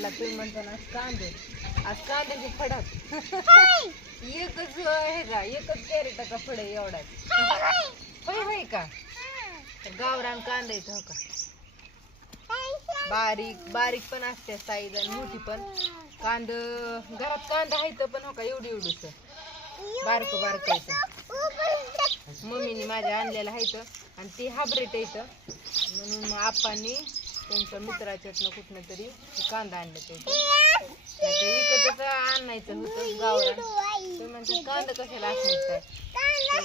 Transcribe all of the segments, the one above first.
कांद्याला तुम्ही म्हणता ना कांदे, आज कांद्याची फडात एकच हे का एकच कॅरेटाचा फड आहे एवढाच. होय होय का? तर गावरान कांदा येतो हो का, बारीक बारीक पण असते साईज आणि मोठी पण. कांद घरात कांदा आहे पण हो का एवढी एवढूस बारक बारक येतं. मम्मीने माझ्या आणलेलं आहे आणि ते हायब्रिड येतं म्हणून मग आप्पांनी त्यांच्या मित्राच्यातनं कुठनं तरी कांदा आणलं ते विकतच आणायचं होतं गावरान. तर म्हणजे कांदा कशाला असणार काय, तर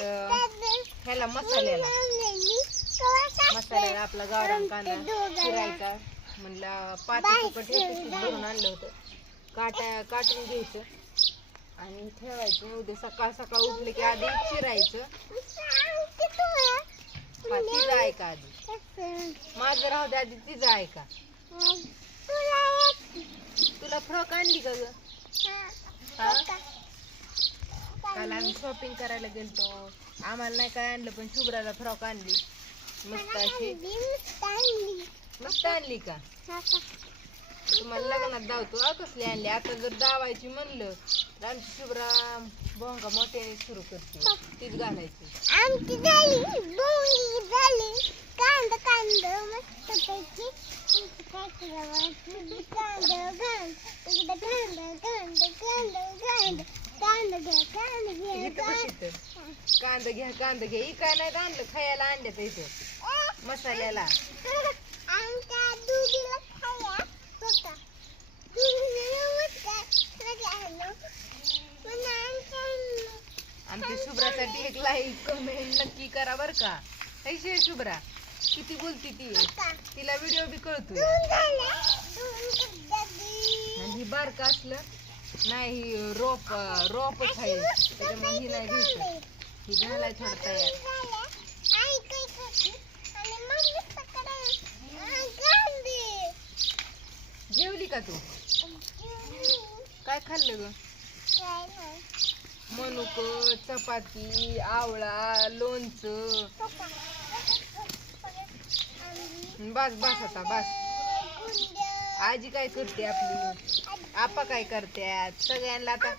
ह्याला मसाल्याला आपला गावरान कांदा चिरायचा म्हणलं पातेसकट भरून आणलं होतं. काटून घ्यायचं आणि ठेवायचं. उद्या सकाळ सकाळ उठले की आधी चिरायचं. तिचं ऐका आधी, माझं राहू दे आधी तिचं ऐका. तुला फ्रॉक आणली का ग? काल आम्ही शॉपिंग करायला गेलतो, आम्हाला नाही काय आणलं पण शुभ्राला फ्रॉक आणली मस्त अशी. मस्त आणली का? तुम्हाला लग्नात दावतो कसली आणली. आता जर दावायची म्हणलं तर आमची शुभ्रा भोंगा मोठ्याने सुरू करते, तीच घालायची. आमची झाली बोंगी झाली कांदा कांदा मस्त पैकी कांदा घ्या कांदा घ्या. काय नाही आणलं, खायला आणलं इथं मसाल्याला. आमच्या शुभ्रासाठी एक लाईक कमेंट नक्की करा बर का. कैशी शुभ्रा किती बोलती ती, तिला व्हिडिओ बी कळतोय. आणि ही बारक असलं नाही रोपच आहे त्याच्यामुळे ही नाही घ्यायचं. ही झालाय थोडं तयार. जेवली का तू? काय खाल्लं ग? मनुक, चपाती, आवळा, लोणचं. बस बस आता बस. आजी काय करते आपली, आपा काय करतात? सगळ्यांना आता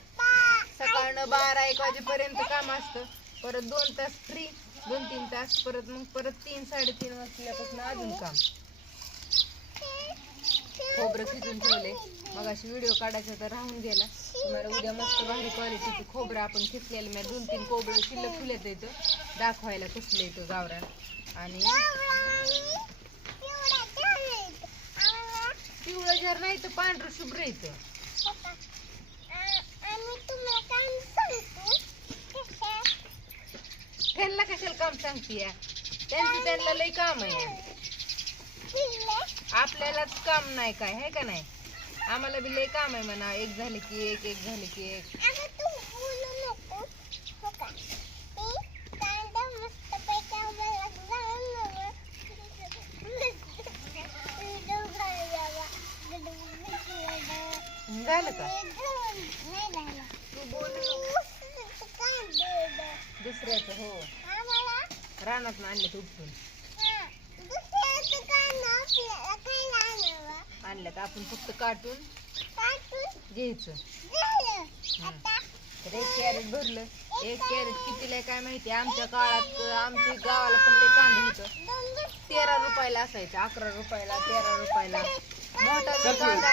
सकाळनं 12-1 वाजेपर्यंत काम असतं, परत 2 तास फ्री, 2-3 तास, परत मग परत 3-3:30 वाजल्यापासून अजून काम. खोबरं खिचून ठेवले, मग अशी व्हिडिओ काढायचा तर राहून गेला. तुम्हाला उद्या मस्त भारी क्वालिटीचं खोबरं आपण खिचलेलं. मी 2-3 खोबरं शिल्लक फुलत येतं दाखवायला कसलं येतं गावरान. आणि पिवळं जर नाही तर पांढरं शुभ्र येतं. त्यांना कशाला काम सांगते, त्यांना लय काम आहे. आपल्यालाच काम नाही काय आहे का नाही, आम्हाला बी लय काम आहे म्हणा. एक झाले की एक, एक झाले की एक. झालं का? तू बोल दुसऱ्याचं. हो रानात आणलं तू उठून आणलं तर आपण फक्त काटून घ्यायचं. तर 1 कॅरेट भरलं. 1 कॅरेट कितीला काय माहिती. आमच्या काळात आमच्या गावाला पण लय कांदा होतं. 13 रुपयाला असायचं, 11 रुपयाला, 13 रुपयाला. मोठा जर कांदा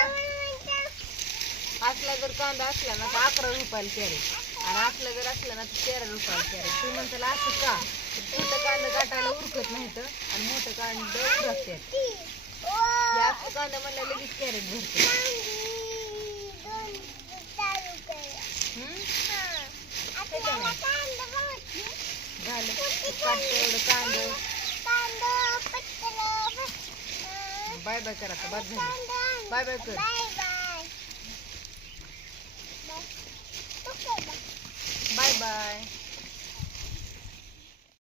असला, जर कांदा असला ना तर 11 रुपयाला कॅरेट, आणि असला जर असला ना तर 13 रुपयाला कॅरेट. तुम्ही म्हणताला असं का? छोटं कांदा काटायला उरकत नाही तर, आणि मोठं कांदा उरकतात. जास्त कांदा म्हणलं लगेच कॅरेट भरतो. झालं काटतं एवढं कांदा. बाय बाय करा आता, बाद झालं. बाय बाय कर. Bye bye.